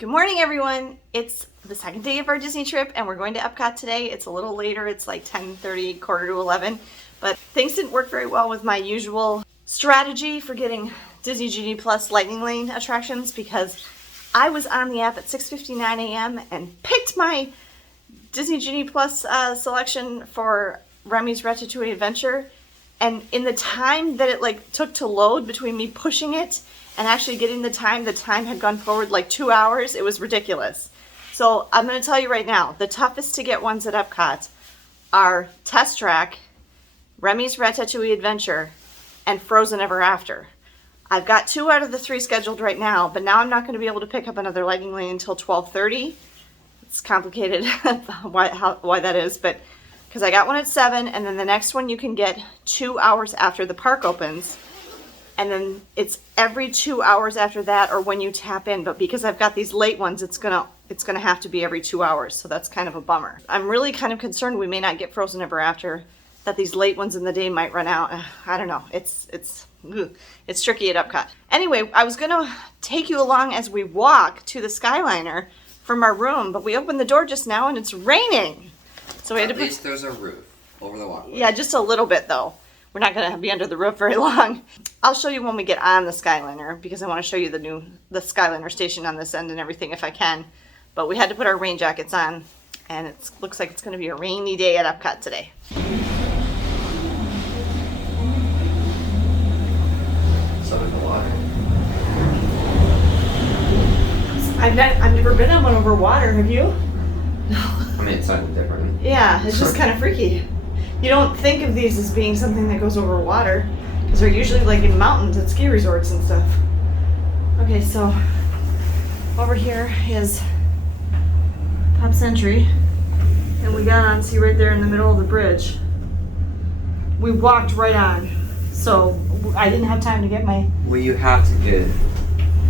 Good morning, everyone. It's the second day of our Disney trip, and we're going to Epcot today. It's a little later. It's like 10:30, quarter to 11. But things didn't work very well with my usual strategy for getting Disney Genie Plus Lightning Lane attractions because I was on the app at 6:59 a.m. and picked my Disney Genie Plus selection for Remy's Ratatouille Adventure. And in the time that it took to load between me pushing it and actually getting the time had gone forward like 2 hours. It was ridiculous. So I'm going to tell you right now, the toughest to get ones at Epcot are Test Track, Remy's Ratatouille Adventure, and Frozen Ever After. I've got 2 out of the 3 scheduled right now, but now I'm not going to be able to pick up another Lightning Lane until 12:30. It's complicated why that is, but because I got one at 7, and then the next one you can get 2 hours after the park opens. And then it's every 2 hours after that or when you tap in. But because I've got these late ones, it's gonna have to be every 2 hours. So that's kind of a bummer. I'm really kind of concerned we may not get Frozen Ever After, that these late ones in the day might run out. I don't know. It's tricky at Epcot. Anyway, I was gonna take you along as we walk to the Skyliner from our room, but we opened the door just now and it's raining. So we had to at least there's a roof over the walkway. Yeah, just a little bit though. We're not going to be under the roof very long. I'll show you when we get on the Skyliner because I want to show you the Skyliner station on this end and everything if I can. But we had to put our rain jackets on, and it looks like it's going to be a rainy day at Epcot today. So is the water. I've never been on one over water. Have you? No. I mean, it's something different. Yeah, it's just kind of freaky. You don't think of these as being something that goes over water because they're usually like in mountains at ski resorts and stuff. Okay, so over here is Pop Century, and we got on, see right there in the middle of the bridge. We walked right on, so I didn't have time to get my... Well, you have to get...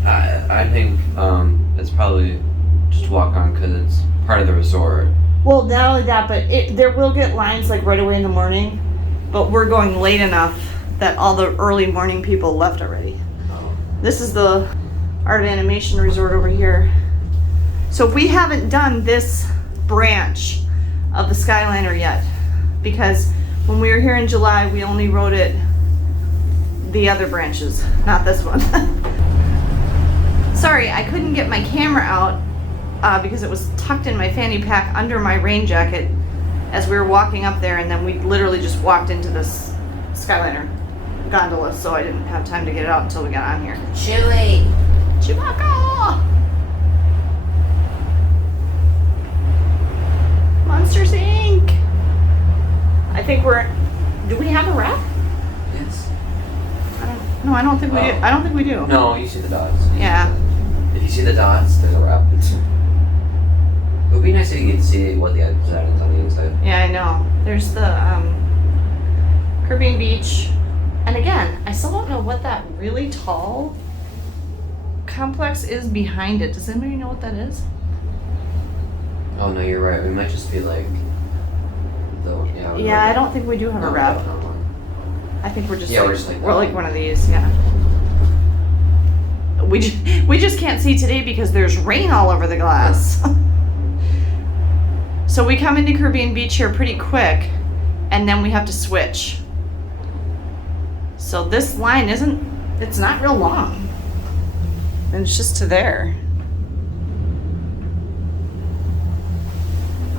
I think it's probably just walk on because it's part of the resort. Well, not only that, but there will get lines like right away in the morning, but we're going late enough that all the early morning people left already. Oh. This is the Art of Animation Resort over here. So we haven't done this branch of the Skyliner yet because when we were here in July, we only rode it the other branches, not this one. Sorry, I couldn't get my camera out because it was tucked in my fanny pack under my rain jacket as we were walking up there, and then we literally just walked into this Skyliner gondola, so I didn't have time to get it out until we got on here. Chewie! Chewbacca! Monsters Inc. I think do we have a wrap? Yes. I don't think we do. I don't think we do. No, you see the dots. Yeah. If you see the dots, there's a wrap. It would be nice if you could see what the outside is on the inside. Yeah, I know. There's the Caribbean Beach. And again, I still don't know what that really tall complex is behind it. Does anybody know what that is? Oh, no, you're right. We might just be like... Yeah, I don't think we do have a wrap. No. I think we're just we're like one of these, yeah. We just can't see today because there's rain all over the glass. So we come into Caribbean Beach here pretty quick, and then we have to switch. So this line it's not real long. And it's just to there.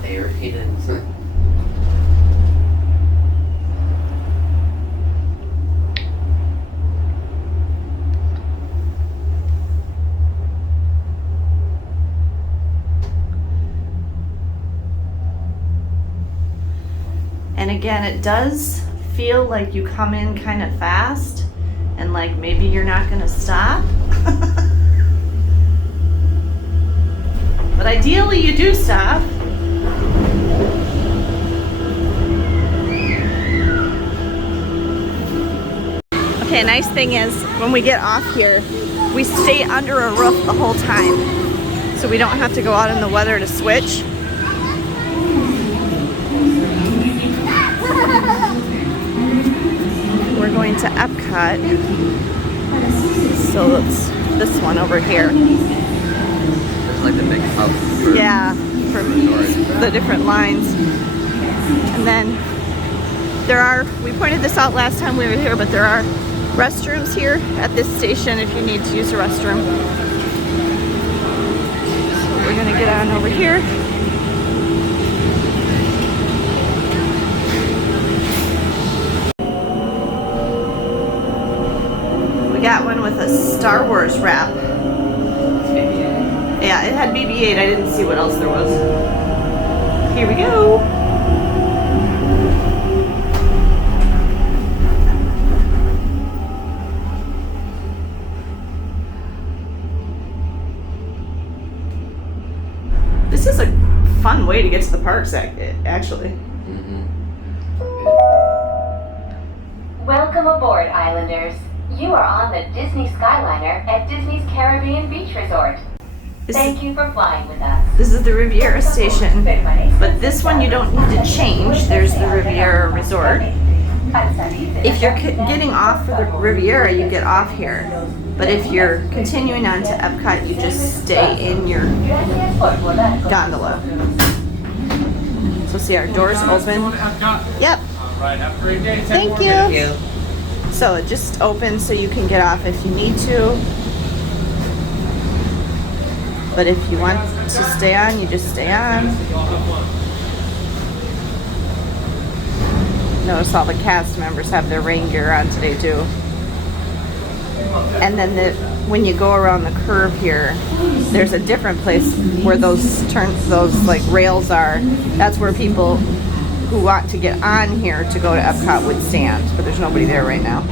They repeated. And again, it does feel like you come in kind of fast and like maybe you're not going to stop. But ideally you do stop. Okay, nice thing is when we get off here, we stay under a roof the whole time. So we don't have to go out in the weather to switch. We're going to Epcot. So it's this one over here. is like the big hub for Yeah, for the different lines. And then there are, we pointed this out last time we were here, but there are restrooms here at this station if you need to use a restroom. So we're gonna get on over here. We got one with a Star Wars wrap. Yeah, it had BB-8. I didn't see what else there was. Here we go. This is a fun way to get to the parks, actually. Welcome aboard, Islanders. You are on the Disney Skyliner at Disney's Caribbean Beach Resort. Thank you for flying with us. This is the Riviera station, but this one you don't need to change. There's the Riviera Resort. If you're getting off for the Riviera, you get off here. But if you're continuing on to Epcot, you just stay in your gondola. So see, our doors open. Yep. Thank you. So it just opens so you can get off if you need to. But if you want to stay on, you just stay on. Notice all the cast members have their rain gear on today too. And then when you go around the curve here, there's a different place where those like rails are. That's where people who want to get on here to go to Epcot would stand, but there's nobody there right now.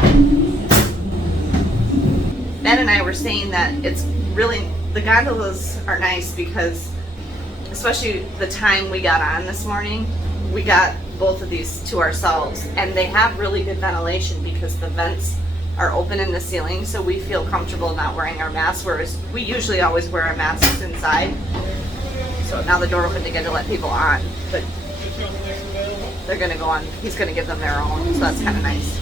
Ben and I were saying that it's really, the gondolas are nice because, especially the time we got on this morning, we got both of these to ourselves, and they have really good ventilation because the vents are open in the ceiling, so we feel comfortable not wearing our masks, whereas we usually always wear our masks inside. So now the door opened again to let people on, but they're gonna go on, he's gonna give them their own, so that's kind of nice.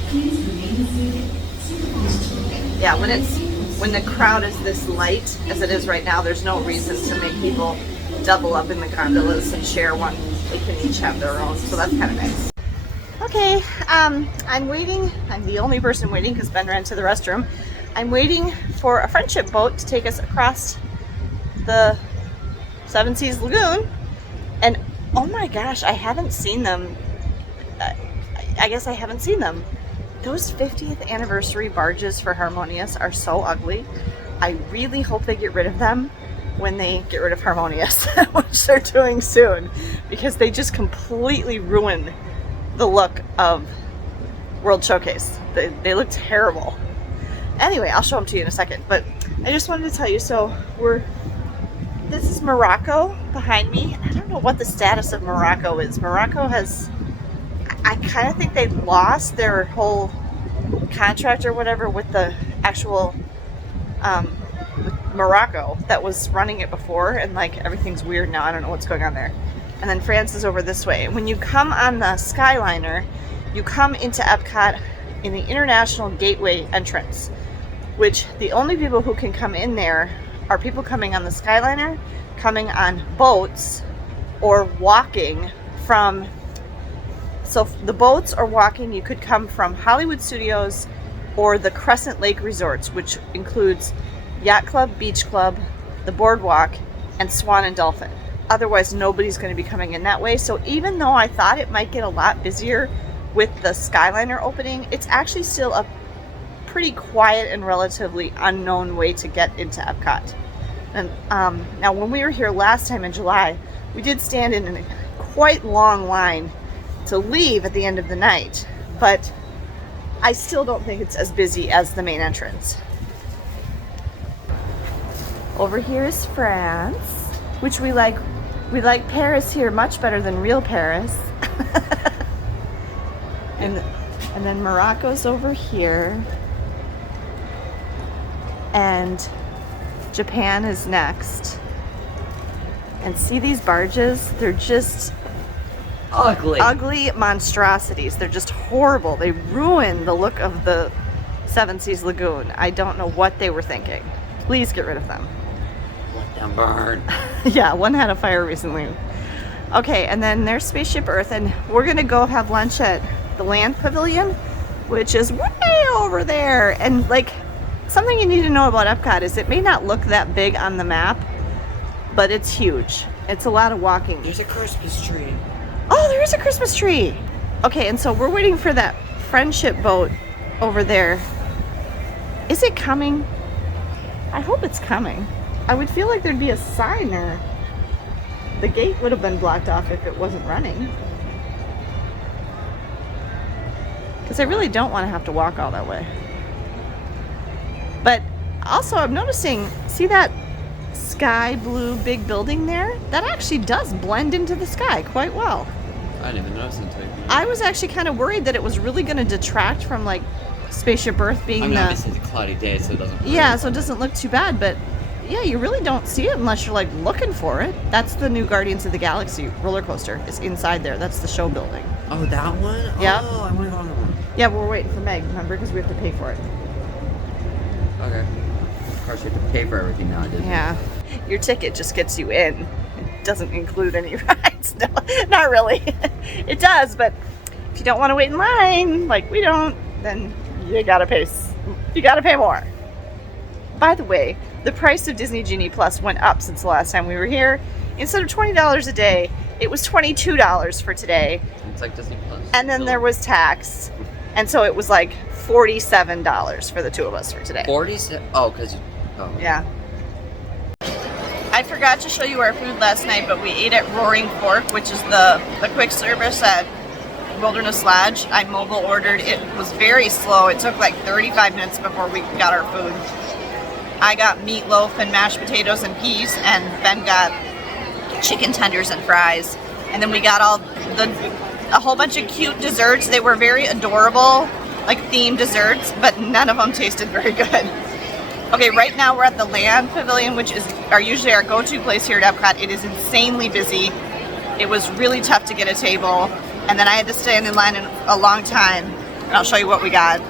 Yeah, when the crowd is this light as it is right now, there's no reason to make people double up in the gondolas and share one. They can each have their own, so that's kind of nice. Okay, I'm waiting. I'm the only person waiting because Ben ran to the restroom. I'm waiting for a friendship boat to take us across the Seven Seas Lagoon. And oh my gosh, I haven't seen them. I guess I haven't seen them. Those 50th anniversary barges for Harmonious are so ugly. I really hope they get rid of them when they get rid of Harmonious, which they're doing soon, because they just completely ruin the look of World Showcase. They look terrible. Anyway, I'll show them to you in a second, but I just wanted to tell you, so this is Morocco behind me. I don't know what the status of Morocco is. Morocco has, I kind of think they lost their whole contract or whatever with the actual with Morocco that was running it before, and like everything's weird now. I don't know what's going on there. And then France is over this way. When you come on the Skyliner, you come into Epcot in the International Gateway entrance, which the only people who can come in there are people coming on the Skyliner, coming on boats, or walking from, so the boats or walking, you could come from Hollywood Studios or the Crescent Lake Resorts, which includes Yacht Club, Beach Club, the Boardwalk, and Swan and Dolphin. Otherwise, nobody's going to be coming in that way. So even though I thought it might get a lot busier with the Skyliner opening, it's actually still a pretty quiet and relatively unknown way to get into Epcot. And now when we were here last time in July, we did stand in a quite long line to leave at the end of the night, but I still don't think it's as busy as the main entrance. Over here is France, which we like Paris here much better than real Paris. and then Morocco's over here. And Japan is next. And see these barges? They're just ugly monstrosities. They're just horrible. They ruin the look of the Seven Seas Lagoon. I don't know what they were thinking. Please get rid of them. Don't burn. Yeah, one had a fire recently. Okay, and then there's Spaceship Earth, and we're gonna go have lunch at the Land Pavilion, which is way over there. And like, something you need to know about Epcot is it may not look that big on the map, but it's huge. It's a lot of walking. There's a Christmas tree. Oh, there is a Christmas tree. Okay, and so we're waiting for that friendship boat over there. Is it coming? I hope it's coming. I would feel like there'd be a sign there. The gate would have been blocked off if it wasn't running. Because I really don't want to have to walk all that way. But also I'm noticing, see that sky blue big building there? That actually does blend into the sky quite well. I didn't even notice until you. I was actually kind of worried that it was really going to detract from like Spaceship Earth being obviously it's a cloudy day, so it doesn't. Yeah, so it doesn't look too bad, but yeah, you really don't see it unless you're like looking for it. That's the new Guardians of the Galaxy roller coaster. It's inside there. That's the show building. Oh, that one? Yep. Oh, I want to go on that one. Yeah, we're waiting for Meg, remember? Because we have to pay for it. Okay. Of course, you have to pay for everything now, Disney. Yeah. Your ticket just gets you in. It doesn't include any rides. No, not really. It does, but if you don't want to wait in line, like we don't, then you gotta pay. You gotta pay more. By the way, the price of Disney Genie Plus went up since the last time we were here. Instead of $20 a day, it was $22 for today. It's like Disney Plus. And then there was tax. And so it was like $47 for the two of us for today. 47? Oh, because. Oh. Yeah. I forgot to show you our food last night, but we ate at Roaring Fork, which is the quick service at Wilderness Lodge. I mobile ordered. It was very slow. It took like 35 minutes before we got our food. I got meatloaf and mashed potatoes and peas, and Ben got chicken tenders and fries. And then we got a whole bunch of cute desserts. They were very adorable, like themed desserts, but none of them tasted very good. Okay, right now we're at the Land Pavilion, which is usually our go-to place here at Epcot. It is insanely busy. It was really tough to get a table, and then I had to stand in line a long time. And I'll show you what we got.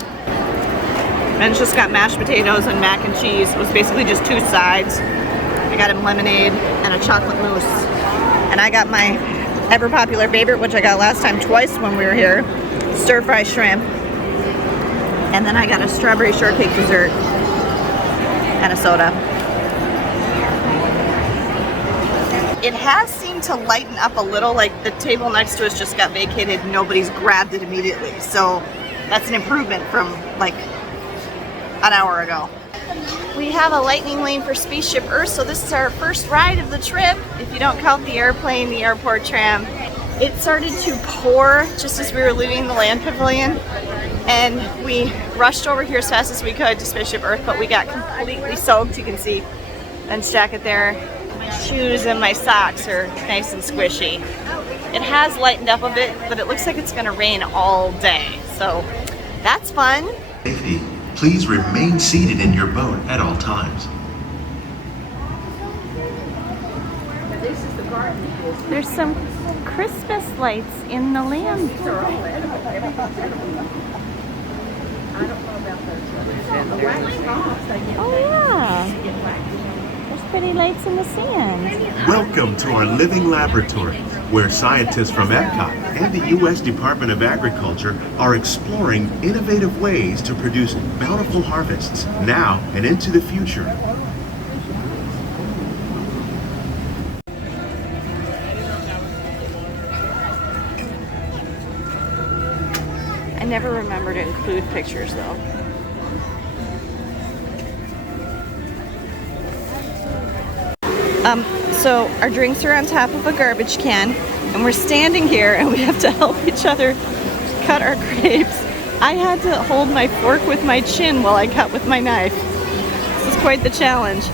Ben's just got mashed potatoes and mac and cheese. It was basically just two sides. I got him lemonade and a chocolate mousse. And I got my ever popular favorite, which I got last time twice when we were here, stir-fry shrimp. And then I got a strawberry shortcake dessert and a soda. It has seemed to lighten up a little, like the table next to us just got vacated, nobody's grabbed it immediately. So that's an improvement from like an hour ago. We have a lightning lane for Spaceship Earth, so this is our first ride of the trip, if you don't count the airplane, the airport tram. It started to pour just as we were leaving the Land Pavilion, and we rushed over here as fast as we could to Spaceship Earth, but we got completely soaked. You can see Ben's jacket there. My shoes and my socks are nice and squishy. It has lightened up a bit, but it looks like it's gonna rain all day, so that's fun. Safety. Please remain seated in your boat at all times. There's some Christmas lights in the land. Oh yeah. There's pretty lights in the sand. Welcome to our living laboratory, where scientists from EPCOT and the U.S. Department of Agriculture are exploring innovative ways to produce bountiful harvests now and into the future. I never remember to include pictures though. So our drinks are on top of a garbage can, and we're standing here and we have to help each other cut our grapes. I had to hold my fork with my chin while I cut with my knife. This is quite the challenge.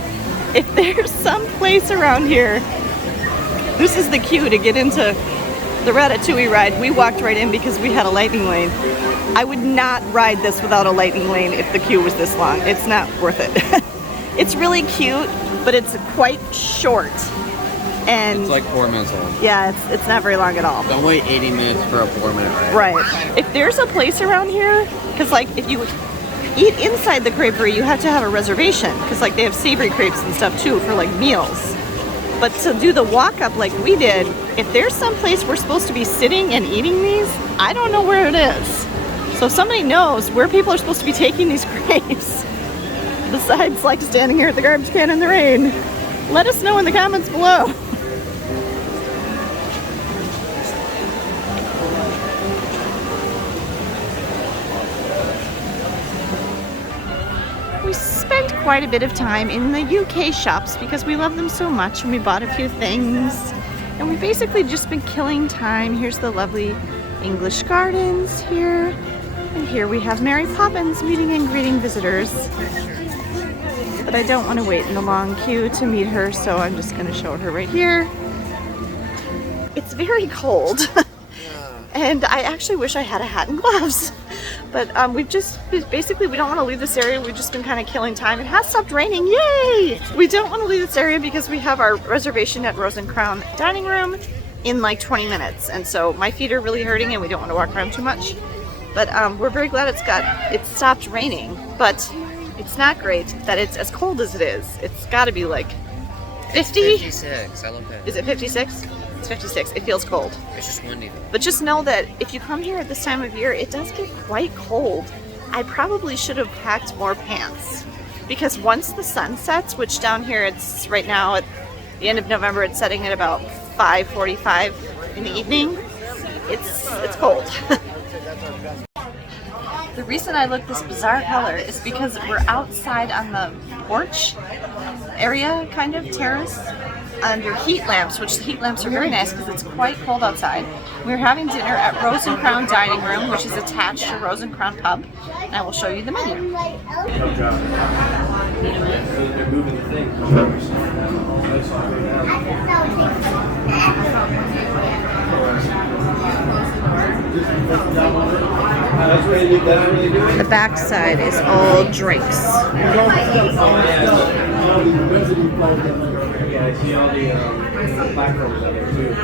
If there's some place around here, this is the queue to get into the Ratatouille ride. We walked right in because we had a lightning lane. I would not ride this without a lightning lane if the queue was this long. It's not worth it. It's really cute, but it's quite short. And It's like 4 minutes long. yeah, it's not very long at all. Don't wait 80 minutes for a 4-minute ride. Right. If there's a place around here, because like if you eat inside the creperie, you have to have a reservation because like they have savory crepes and stuff too for like meals. But to do the walk up like we did, if there's some place we're supposed to be sitting and eating these, I don't know where it is. So if somebody knows where people are supposed to be taking these crepes, besides like standing here at the garbage can in the rain, let us know in the comments below. We spent quite a bit of time in the UK shops because we love them so much, and we bought a few things, and we basically just been killing time. Here's the lovely English gardens here, and here we have Mary Poppins meeting and greeting visitors. But I don't want to wait in the long queue to meet her, so I'm just going to show her right here. It's very cold, and I actually wish I had a hat and gloves. But we've just, basically we don't want to leave this area. We've just been kind of killing time. It has stopped raining, yay! We don't want to leave this area because we have our reservation at Rose and Crown Dining Room in like 20 minutes. And so my feet are really hurting and we don't want to walk around too much. But we're very glad it stopped raining. But it's not great that it's as cold as it is. It's got to be like 50? 56, I love that. Is it 56? It's 56. It feels cold. It's just windy. But just know that if you come here at this time of year, it does get quite cold. I probably should have packed more pants because once the sun sets, which down here it's right now at the end of November, it's setting at about 5:45 in the evening. It's cold. The reason I look this bizarre color is because we're outside on the porch area, kind of terrace, under heat lamps, which the heat lamps are very nice because it's quite cold outside. We're having dinner at Rose and Crown Dining Room, which is attached to Rose and Crown Pub, and I will show you the menu. The back side is all drinks. Yeah, I see all the platforms out there too.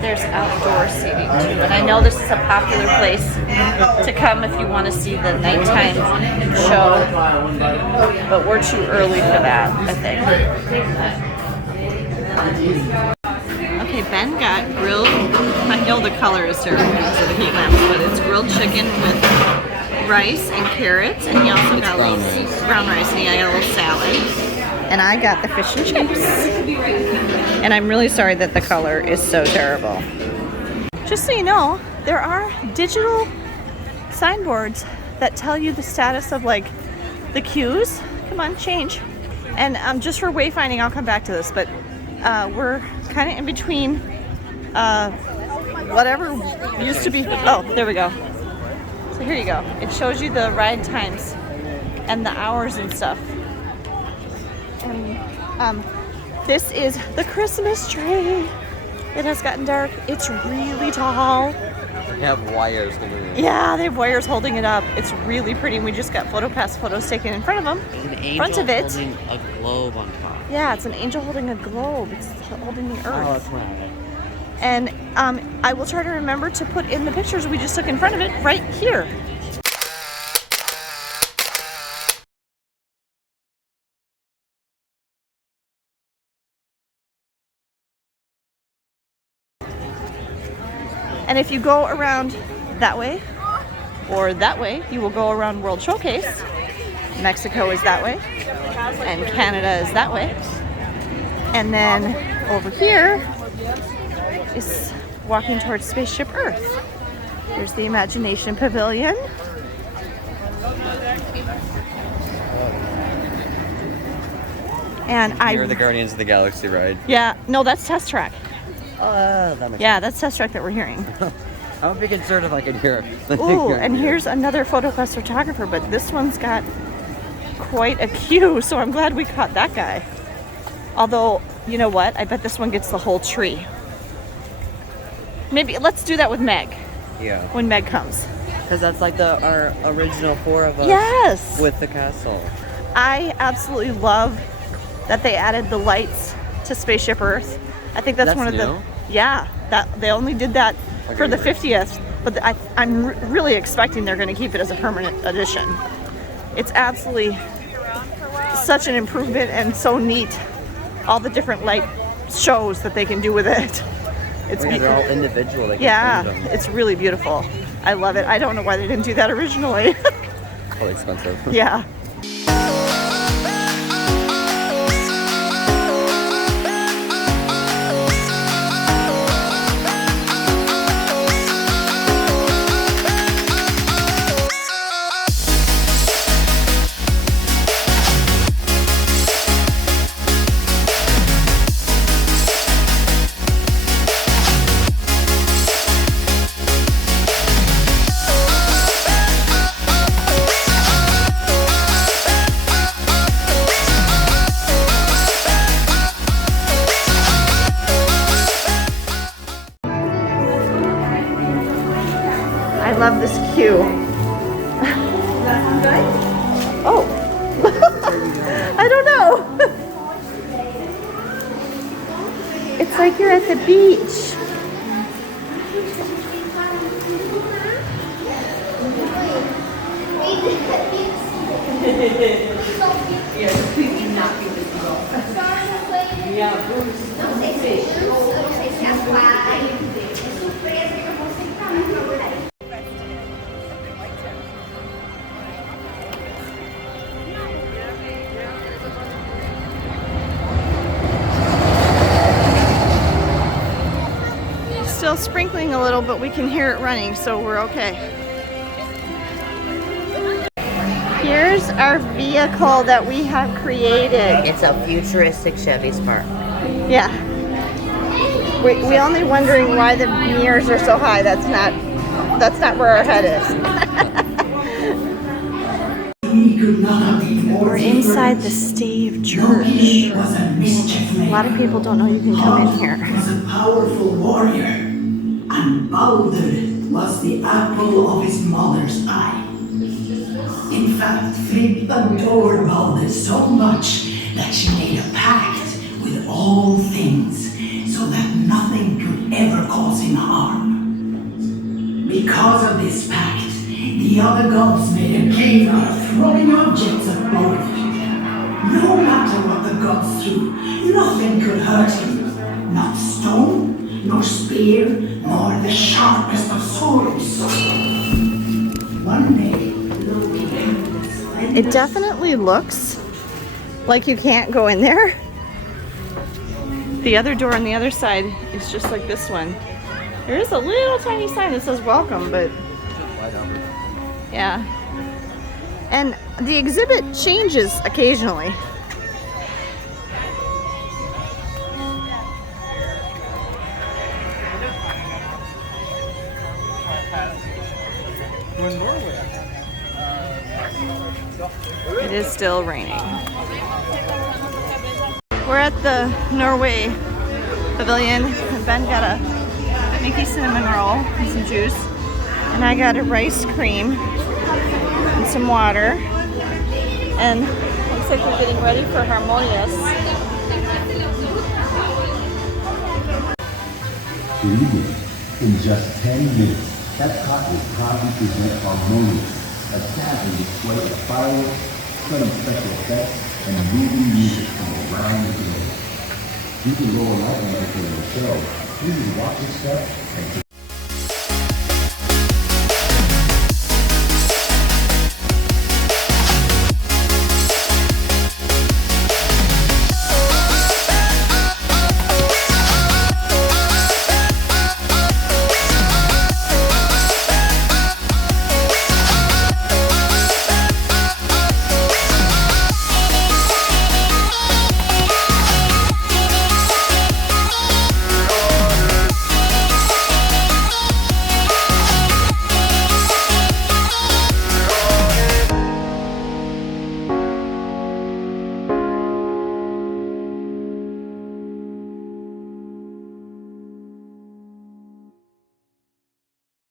There's outdoor seating too, and I know this is a popular place to come if you want to see the nighttime show, but we're too early for that, I think. Okay, Ben got grilled, I know the color is terrible because of the heat lamps, but it's grilled chicken with rice and carrots, and he also got a little brown rice, and he got a little salad. And I got the fish and chips. And I'm really sorry that the color is so terrible. Just so you know, there are digital signboards that tell you the status of like the queues. Come on, change. And just for wayfinding, I'll come back to this, but we're kind of in between whatever used to be. Oh, there we go. So here you go. It shows you the ride times and the hours and stuff. And this is the Christmas tree. It has gotten dark. It's really tall. They have wires holding it. Yeah, they have wires holding it up. It's really pretty. We just got PhotoPass photos taken in front of them. An angel front of it. holding a globe on top. Yeah, it's an angel holding a globe. It's holding the earth. Oh, that's right. And I will try to remember to put in the pictures we just took in front of it right here. And if you go around that way or that way, you will go around World Showcase. Mexico is that way, and Canada is that way. And then over here is walking towards Spaceship Earth. There's the Imagination Pavilion. And You're the Guardians of the Galaxy ride. Yeah, no, that's Test Track. That makes Yeah, that's Test Track that we're hearing. I would be concerned if I could hear it. Ooh, and here's another PhotoPass photographer, but this one's got quite a queue, so I'm glad we caught that guy. Although, you know what? I bet this one gets the whole tree. Maybe let's do that with Meg. Yeah. When Meg comes. Because that's like our original four of us. Yes! With the castle. I absolutely love that they added the lights to Spaceship Earth. I think that's one of new? the... Yeah, that they only did that for the 50th, but I'm really expecting they're going to keep it as a permanent addition. It's absolutely such an improvement and so neat. All the different light shows that they can do with it. It's they're all individual. They can yeah, change them. it's really beautiful. I love it. I don't know why they didn't do that originally. Probably expensive. Yeah. I love this queue. Oh, I don't know. It's like you're at the beach. Still sprinkling a little, but we can hear it running, so we're okay. Here's our vehicle that we have created. It's a futuristic Chevy Spark. Yeah. We only wondering why the mirrors are so high. That's not where our head is. We're inside the Stave Church. A lot of people don't know you can come in here. Was a powerful warrior, and Baldur was the apple of his mother's eye. In fact, Frigg adored Baldur so much that she made a pact with all things so that nothing could ever cause him harm. Because of this pact, the other gods made a game out of throwing objects at Baldur. No matter what the gods threw, nothing could hurt him. Not stone, nor spear, nor the sharpest of swords. One day, Loki handed his friend It definitely looks like you can't go in there. The other door on the other side is just like this one. There is a little tiny sign that says welcome, but yeah. And the exhibit changes occasionally. It is still raining. We're at the Norway pavilion. Ben got a Mickey cinnamon roll and some juice. And I got a rice cream and some water. And looks like we're getting ready for Harmonious. In just 10 minutes, EPCOT will proudly present Harmonious, a dazzling display of fireworks, stunning special effects, and moving music from around the globe. You can roll a light in the show, please watch your step and